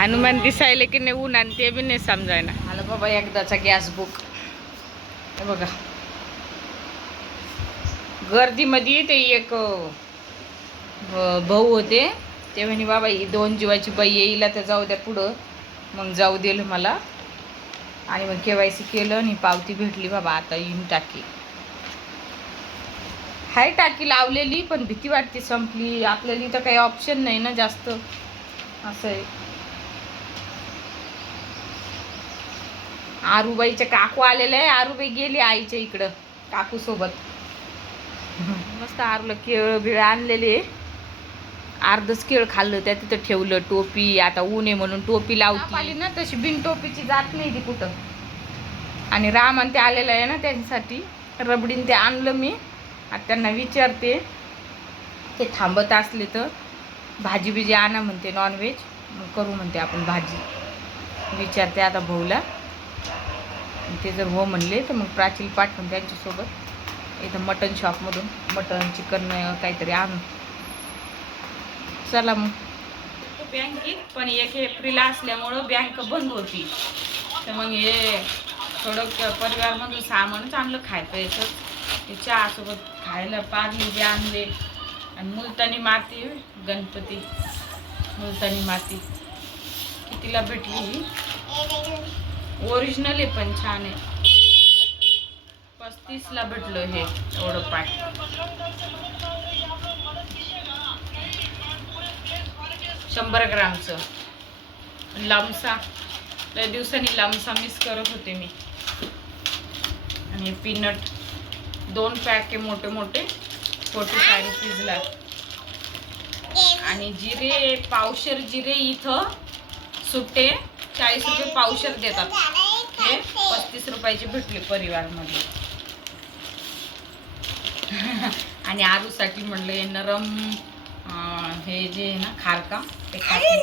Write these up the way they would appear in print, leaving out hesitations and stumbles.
हनुमान दिसायले की नाही ऊन आणि ते बी नाही समजायना. आलं बाबा एकदाचा गॅस बुक. हे बघा गर्दीमध्ये ते एक भाऊ होते ते म्हणे बाबा ही 2 जीवाची बाई येईला तर जाऊ द्या पुढं. मग जाऊ दिलं मला आणि मग KYC केलं आणि पावती भेटली बाबा. आता येऊन टाकी हाय टाकी लावलेली पण भीती वाटते संपली. आपल्याला इथं काही ऑप्शन नाही ना जास्त असं आहे. आरूबाईच्या काकू आलेले आहे. आरूबाई गेली आईच्या इकडं काकू सोबत. मस्त आरूला केळ बिळ आणलेले. अर्धच केळ खाल्लं त्या तिथं ठेवलं. टोपी आता ऊन आहे म्हणून टोपी लावती आली ना तशी बिन टोपीची जात नाही ती कुठं. आणि राम आणि ते आलेलं आहे ना त्यांच्यासाठी रबडीन ते आणलं मी. आता त्यांना विचारते ते थांबत असले तर भाजी बिजी आणा म्हणते नॉनव्हेज मग करू म्हणते आपण भाजी. विचारते आता भाऊला. ते जर हो म्हणले तर मग प्राचील पाठवून त्यांच्यासोबत इथं मटन शॉपमधून मटन चिकन काहीतरी आणू. चला मग बँकेत पण 1 एप्रिल असल्यामुळं बँक बंद होती तर मग हे थोडं परिवारमधून सामानच आणलं खाय प्यायचं. ते चहासोबत खायला पार्ली बी आणले आणि मुलतानी माती गणपती मुलतानी माती कितीला भेटली ही ओरिजिनल आहे पण छान आहे. 35ला भेटलं हे एवढं पाट. $100 ग्रामचं लांबसा. लय दिवसांनी लांबसा मिस करत होते मी. आणि पीनट 2 पॅक आहे मोठे मोठे 45 रुपीजला. आणि जिरे पावशर जिरे इथं सुट्टे 40 रुपये पावशर देतात. हे 35 रुपयाचे भेटले परिवारमध्ये. आणि आरूसाठी म्हणलं नरम हे जे आहे ना खारका ते खाते.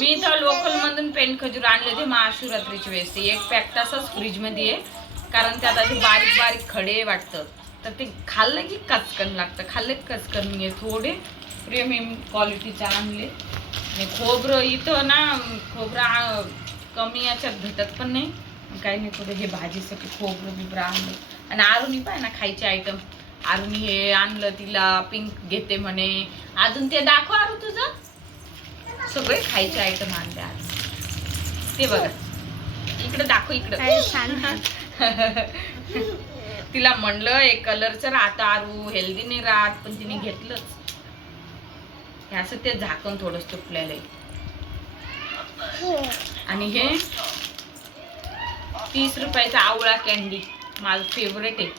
मी इथं लोकलमधून पेंट खजूर आणले ते महाशिवरात्रीची वेळेस. ते 1 पॅक तसंच फ्रीजमध्ये आहे कारण त्यात असे बारीक बारीक खडे वाटतं तर ते खाल्लं की कचकन लागतं. खाल्ले कचकन मी थोडे प्रीमियम क्वालिटीचे आणले. आणि खोबरं इथं ना खोबरं कमी याच्यात भेटत पण नाही काही नाही. थोडं हे भाजीसाठी खोबरं बिबरं आणलं. आणि आरुनी पाय ना खायचे आयटम. आरुनी हे आणलं तिला पिंक घेते म्हणे. अजून ते दाखव आरू तुझं. सगळे खायचे आयटम आणले आज. ते बघा इकडं दाखव इकडं. तिला म्हणलं एक कलरचं राहतं आरू हेल्दी नाही राहत पण तिने घेतलंच. हे असं ते झाकण थोडंच तुटलेलं आहे. आणि हे 30 रुपयाचा आवळा कॅन्डी माझं फेवरेट आहे.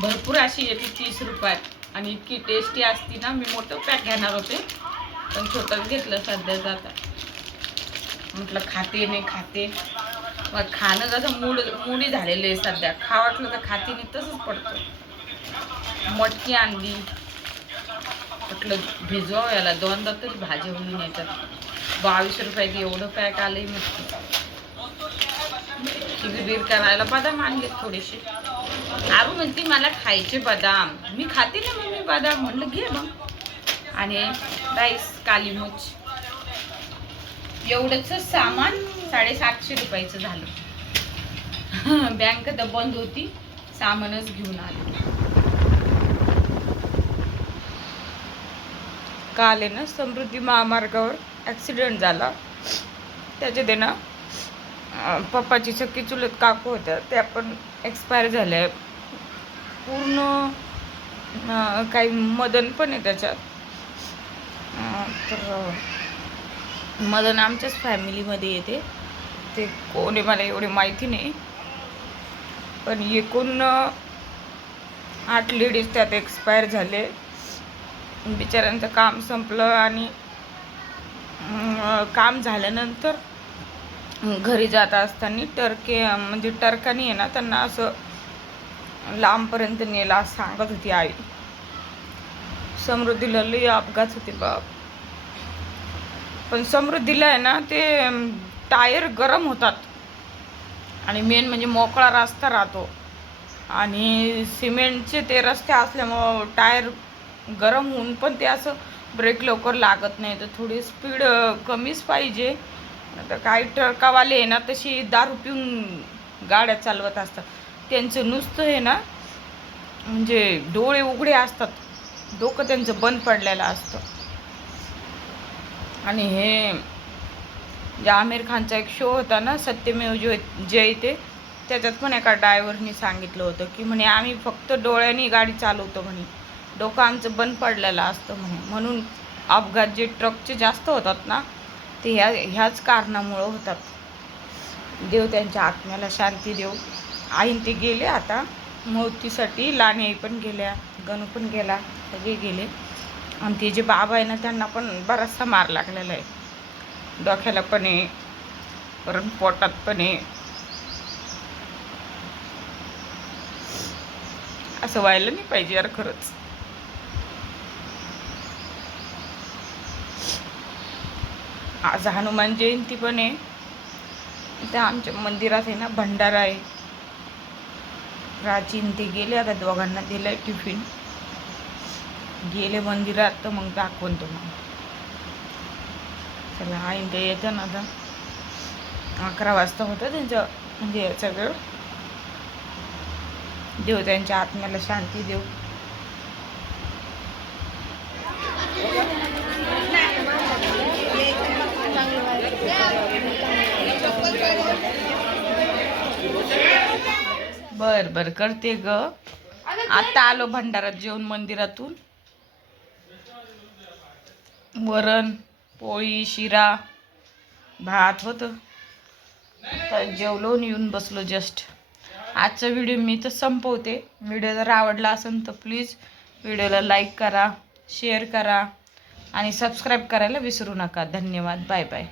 भरपूर अशी येते 30 रुपयात आणि इतकी टेस्टी असती ना. मी मोठं पॅक घेणार होते पण छोटंच घेतलं सध्या जाता. म्हटलं खाते नाही खाते मग खाणं जसं मुडी झालेलं आहे सध्या. खा वाटलं तर खाते नाही तसंच पडतं. मटकी आणली म्हटलं भिजवावं याला 2दा तरी भाजी होऊन येतात. 22 रुपयाची एवढं पॅक आलंय मस्त. खीर करायला बदाम आणले थोडेसे. आरू म्हणते मला खायचे बदाम. मी खाते ना मम्मी बदाम. म्हणलं घे मग. आणि राईस काली मिर्च एवढंच सामान 750 रुपयाचं झालं. बँक तर बंद होती सामानच घेऊन आले. काल आहे ना समृद्धी महामार्गावर ॲक्सिडेंट झाला. त्याच्यात आहे ना पप्पाची सख्खी चुलत काकू होत्या त्या पण एक्सपायर झाल्या. पूर्ण काही मदन पण आहे त्याच्यात. तर मदन आमच्याच फॅमिलीमध्ये येते. ते कोण आहे मला एवढे माहिती नाही पण एकूण 8 लेडीज त्यात एक्सपायर झाले. बिचाऱ्यांचं काम संपलं आणि काम झाल्यानंतर घरी जात असताना म्हणजे टर्कानी आहे ना त्यांना असं लांबपर्यंत नेला सांगत होती आई. समृद्धीला लई अपघात होते बाप. पण समृद्धीला आहे ना ते टायर गरम होतात आणि मेन म्हणजे मोकळा रस्ता राहतो आणि सिमेंटचे ते रस्ते असल्यामुळं टायर गरम होऊन पण ते असं ब्रेक लवकर लागत नाही. तर थोडी स्पीड कमीच पाहिजे. तर काही ट्रकावाले आहे ना तशी दारू पिऊन गाड्या चालवत असतात. त्यांचं नुसतं आहे ना म्हणजे डोळे उघडे असतात, डोकं त्यांचं बंद पडलेलं असतं. आणि हे जे आमिर खानचा एक शो होता ना सत्यमेव जयते, त्याच्यात पण एका ड्रायव्हरनी सांगितलं होतं की म्हणे आम्ही फक्त डोळ्यांनी गाडी चालवतो म्हणे, डोकं आमचं बंद पडलेलं असतं म्हणे. म्हणून अपघात जे ट्रकचे जास्त होतात ना ते ह्याच कारणामुळं होतात. देव त्यांच्या आत्म्याला शांती देव. आईन ते गेले आता मौतीसाठी, लाणी पण गेल्या, गणू पण गेला, सगळे गेले. आणि ते जे बाबा आहे ना त्यांना पण बराचसा मार लागलेला आहे. डोक्याला पण आहे, परत पोटात पण आहे. असं व्हायला नाही पाहिजे यार खरंच. आज हनुमान जयंती पण आहे. इथे आमच्या मंदिरात आहे ना भंडारा आहे. प्राचीन ते गेले, आता दोघांना दिलंय टिफिन, गेले मंदिरात. तर मग दाखवून तुम्हाला. चला आई ते येतं ना आता 11 वाजता होतं त्यांचं म्हणजे याचा वेळ. देव त्यांच्या आत्म्याला शांती देव. बर बर करते ग. आता आलो भंडारात जेवून मंदिरातून. वरण पोळी शिरा भात होतं. तर जेवलो येऊन बसलो जस्ट. आजचा व्हिडिओ मी तर संपवते. व्हिडिओ जर आवडला असेल तर प्लीज व्हिडिओला लाईक करा, शेअर करा आणि सबस्क्राईब करायला विसरू नका. धन्यवाद. Bye bye.